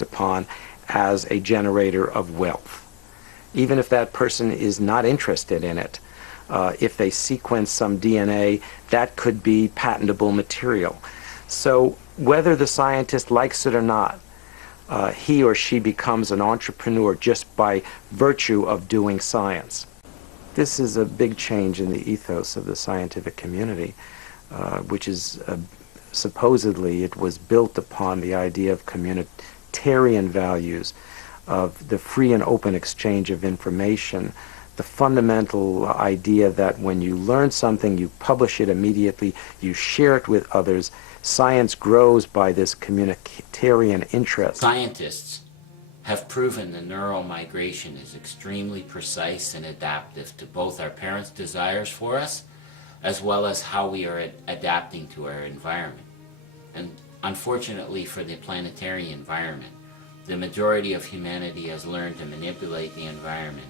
looked upon as a generator of wealth. Even if that person is not interested in it, if they sequence some DNA, that could be patentable material. So whether the scientist likes it or not, he or she becomes an entrepreneur just by virtue of doing science. This is a big change in the ethos of the scientific community, which is supposedly it was built upon the idea of communitarian values, of the free and open exchange of information, the fundamental idea that when you learn something, you publish it immediately, you share it with others. Science grows by this communitarian interest. Scientists have proven the neural migration is extremely precise and adaptive to both our parents' desires for us, as well as how we are adapting to our environment. And unfortunately for the planetary environment, the majority of humanity has learned to manipulate the environment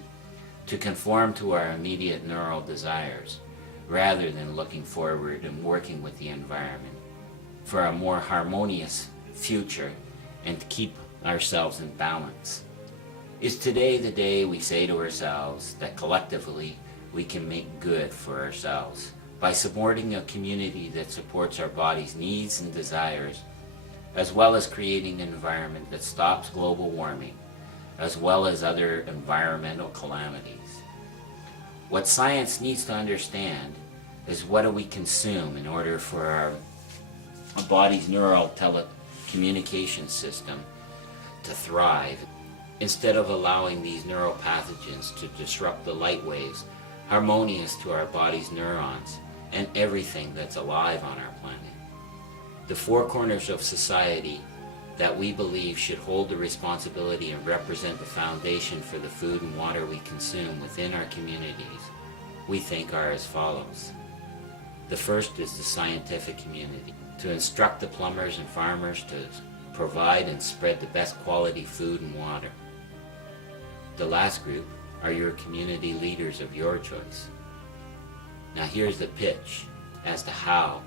to conform to our immediate neural desires, rather than looking forward and working with the environment for a more harmonious future and to keep ourselves in balance. Is today the day we say to ourselves that collectively we can make good for ourselves by supporting a community that supports our body's needs and desires, as well as creating an environment that stops global warming, as well as other environmental calamities. What science needs to understand is what do we consume in order for our body's neural telecommunication system to thrive, instead of allowing these neural pathogens to disrupt the light waves harmonious to our body's neurons and everything that's alive on our planet. The four corners of society that we believe should hold the responsibility and represent the foundation for the food and water we consume within our communities, we think are as follows. The first is the scientific community, to instruct the plumbers and farmers to provide and spread the best quality food and water. The last group are your community leaders of your choice. Now here's the pitch as to how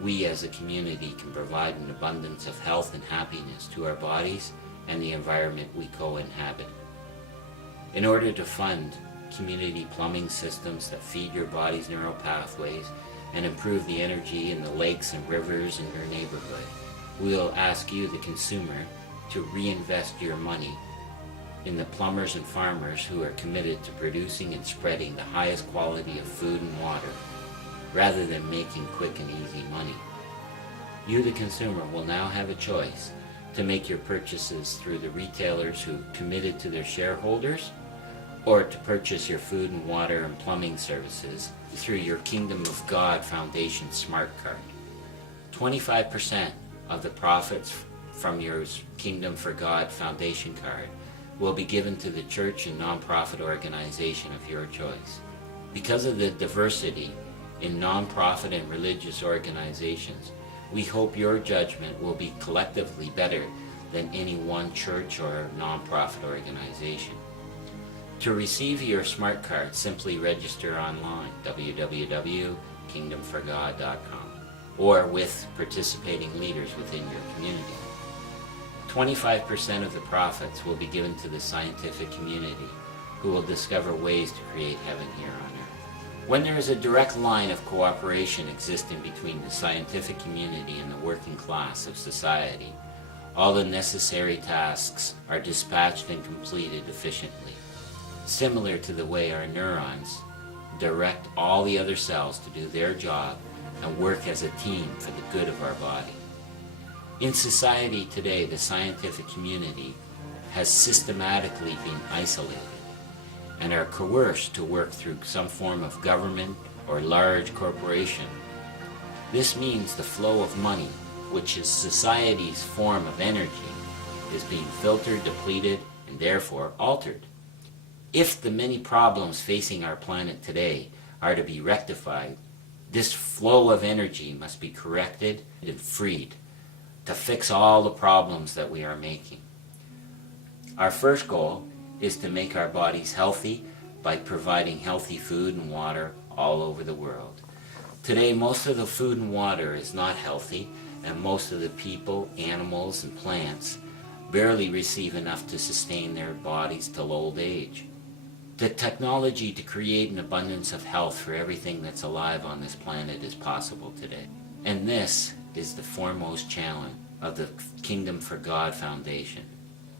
we as a community can provide an abundance of health and happiness to our bodies and the environment we co-inhabit. In order to fund community plumbing systems that feed your body's neural pathways and improve the energy in the lakes and rivers in your neighborhood, we'll ask you, the consumer, to reinvest your money in the plumbers and farmers who are committed to producing and spreading the highest quality of food and water, rather than making quick and easy money. You, the consumer, will now have a choice to make your purchases through the retailers who committed to their shareholders, or to purchase your food and water and plumbing services through your Kingdom of God Foundation Smart Card. 25% of the profits from your Kingdom for God Foundation card will be given to the church and nonprofit organization of your choice. Because of the diversity in nonprofit and religious organizations, we hope your judgment will be collectively better than any one church or nonprofit organization. To receive your smart card, simply register online, www.kingdomforgod.com, or with participating leaders within your community. 25% of the profits will be given to the scientific community, who will discover ways to create heaven here on earth. When there is a direct line of cooperation existing between the scientific community and the working class of society, all the necessary tasks are dispatched and completed efficiently, similar to the way our neurons direct all the other cells to do their job and work as a team for the good of our body. In society today, the scientific community has systematically been isolated and are coerced to work through some form of government or large corporation. This means the flow of money, which is society's form of energy, is being filtered, depleted, and therefore altered. If the many problems facing our planet today are to be rectified, this flow of energy must be corrected and freed to fix all the problems that we are making. Our first goal is to make our bodies healthy by providing healthy food and water all over the world. Today, most of the food and water is not healthy, and most of the people, animals, and plants barely receive enough to sustain their bodies till old age. The technology to create an abundance of health for everything that's alive on this planet is possible today. And this is the foremost challenge of the Kingdom for God Foundation.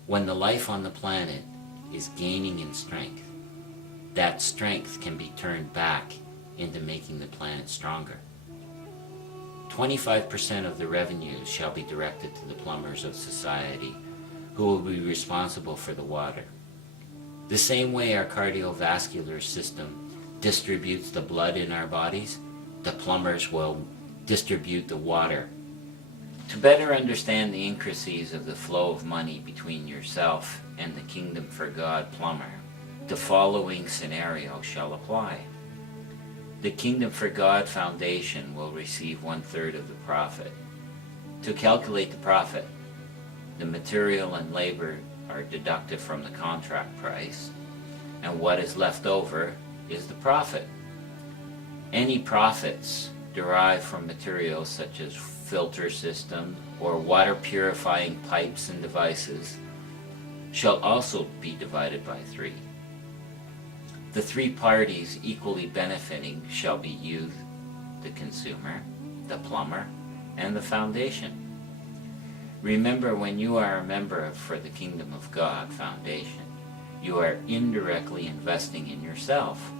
When the life on the planet is gaining in strength, that strength can be turned back into making the planet stronger. 25% of the revenues shall be directed to the plumbers of society, who will be responsible for the water. The same way our cardiovascular system distributes the blood in our bodies, the plumbers will distribute the water. To better understand the intricacies of the flow of money between yourself and the Kingdom for God plumber, the following scenario shall apply. The Kingdom for God Foundation will receive 1/3 of the profit. To calculate the profit, the material and labor are deducted from the contract price, and what is left over is the profit. Any profits derived from materials such as filter systems or water purifying pipes and devices shall also be divided by 3. The 3 parties equally benefiting shall be you, the consumer, the plumber, and the foundation. Remember, when you are a member for the Kingdom of God Foundation, you are indirectly investing in yourself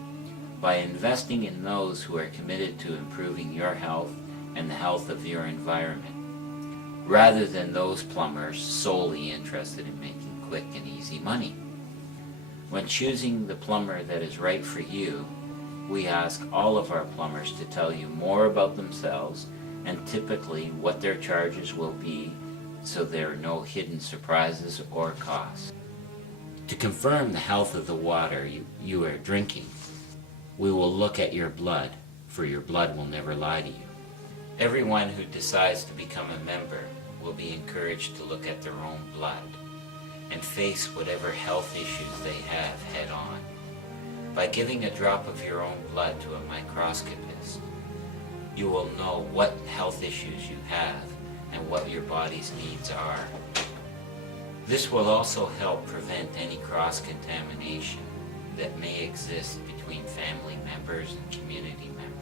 by investing in those who are committed to improving your health and the health of your environment, rather than those plumbers solely interested in making quick and easy money. When choosing the plumber that is right for you, we ask all of our plumbers to tell you more about themselves and typically what their charges will be, so there are no hidden surprises or costs. To confirm the health of the water you are drinking, we will look at your blood, for your blood will never lie to you. Everyone who decides to become a member will be encouraged to look at their own blood and face whatever health issues they have head on. By giving a drop of your own blood to a microscopist, you will know what health issues you have and what your body's needs are. This will also help prevent any cross-contamination that may exist between family members and community members.